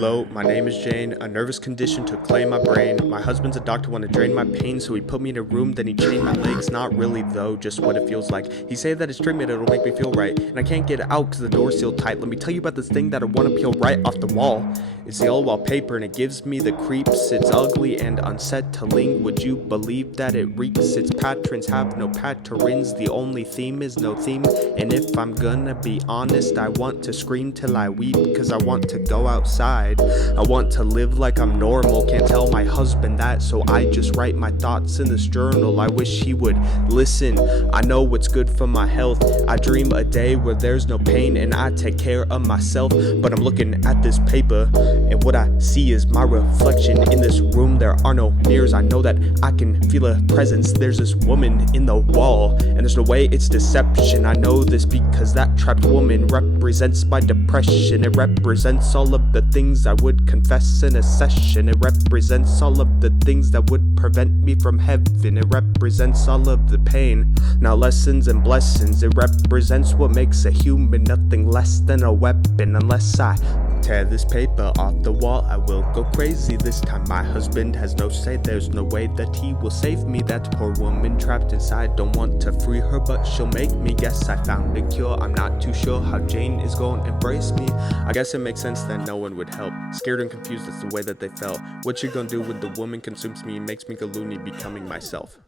Hello, my name is Jane. A nervous condition took claim my brain. My husband's a doctor, wanted to drain my pain, so he put me in a room, then he chained my legs. Not really though, just what it feels like. He said that it's treatment, it'll make me feel right, and I can't get out cause the door's sealed tight. Let me tell you about this thing that I wanna peel right off the wall. It's yellow wallpaper and it gives me the creeps. It's ugly and unsettling. Would you believe that it reeks? Its patrons have no patterns. The only theme is no theme. And if I'm gonna be honest, I want to scream till I weep, cause I want to go outside. I want to live like I'm normal. Can't tell my husband that, so I just write my thoughts in this journal. I wish he would listen. I know what's good for my health. I dream a day where there's no pain and I take care of myself. But I'm looking at this paper, and what I see is my reflection. In this room there are no mirrors. I know that I can feel a presence. There's this woman in the wall, and there's no way it's deception. I know this because that trapped woman represents my depression. It represents all of the things I would confess in a session. It represents all of the things that would prevent me from heaven. It represents all of the pain, now lessons and blessings. It represents what makes a human, nothing less than a weapon. Unless I tear this paper off the wall, I will go crazy. This time my husband has no say. There's no way that he will save me. That poor woman trapped inside, don't want to free her, but she'll make me. Guess I found a cure. I'm not too sure how Jane is going to embrace me. I guess it makes sense that no one would help. Scared and confused, that's the way that they felt. What you gonna do when the woman consumes me, makes me go loony, becoming myself?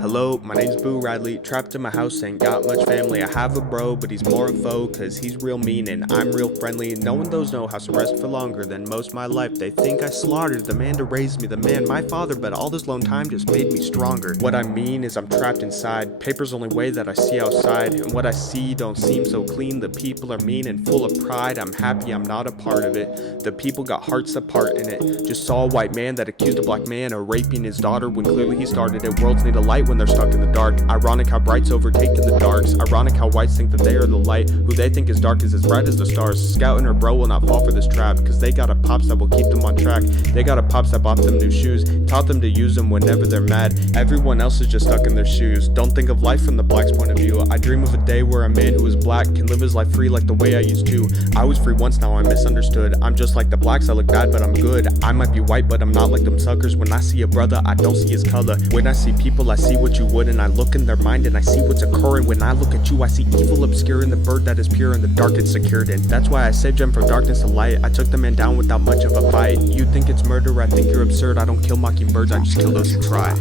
Hello, my name's Boo Radly, trapped in my house, ain't got much family. I have a bro, but he's more a foe, cause he's real mean and I'm real friendly. Knowing those know house arrest for longer than most my life. They think I slaughtered the man to raise me, the man my father, but all this lone time just made me stronger. What I mean is I'm trapped inside, paper's the only way that I see outside, and what I see don't seem so clean. The people are mean and full of pride. I'm happy I'm not a part of it. The people got hearts apart in it. Just saw a white man that accused a black man of raping his daughter when clearly he started it. Worlds need a light when they're stuck in the dark. Ironic how bright's overtaken the darks. Ironic how whites think that they are the light. Who they think is dark is as bright as the stars. Scout and her bro will not fall for this trap, cause they got a pops that will keep them on track. They got a pops that bought them new shoes, taught them to use them whenever they're mad. Everyone else is just stuck in their shoes. Don't think of life from the black's point of view. I dream of a day where a man who is black can live his life free like the way I used to. I was free once, now I'm misunderstood. I'm just like the blacks, I look bad but I'm good. I might be white but I'm not like them suckers. When I see a brother, I don't see his color. When I see people, I see what you would, and I look in their mind and I see what's occurring. When I look at you, I see evil obscuring the bird that is pure and the dark it's secured in. That's why I saved them from darkness to light. I took the man down without much of a fight. You think it's murder, I think you're absurd. I don't kill mockingbirds, I just kill those who try.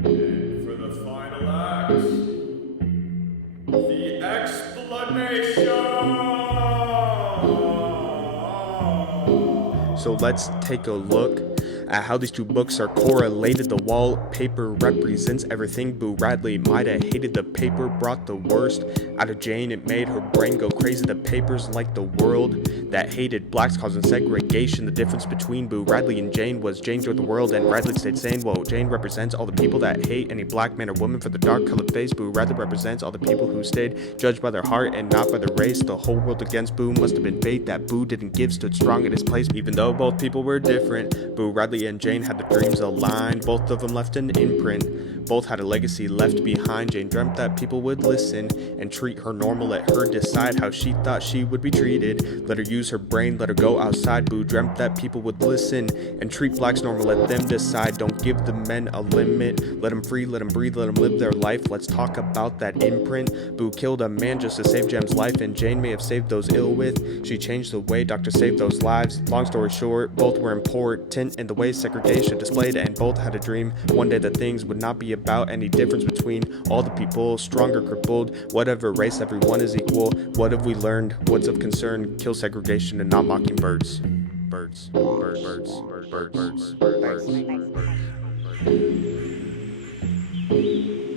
For the final act, the explanation. So let's take a look at how these two books are correlated. The wallpaper represents everything Boo Radly might have hated. The paper brought the worst out of Jane. It made her brain go crazy. The paper's like the world that hated blacks, causing segregation. The difference between Boo Radly and Jane was Jane joined the world and Radly stayed sane. Whoa, Jane represents all the people that hate any black man or woman for the dark colored face. Boo Radly represents all the people who stayed judged by their heart and not by their race. The whole world against Boo must have been fate that Boo didn't give, stood strong in his place. Even though both people were different, Boo Radly and Jane had their dreams aligned. Both of them left an imprint. Both had a legacy left behind. Jane dreamt that people would listen and treat her normal. Let her decide how she thought she would be treated. Let her use her brain, let her go outside. Boo dreamt that people would listen and treat blacks normal. Let them decide. Don't give the men a limit. Let them free, let them breathe, let them live their life. Let's talk about that imprint. Boo killed a man just to save Jem's life, and Jane may have saved those ill with. She changed the way doctors saved those lives. Long story short, both were important in the way segregation displayed, and both had a dream one day that things would not be about any difference between all the people, strong or crippled, whatever race, everyone is equal. What have we learned? What's of concern? Kill segregation and not mockingbirds. Birds, birds, birds, birds, birds, birds, birds.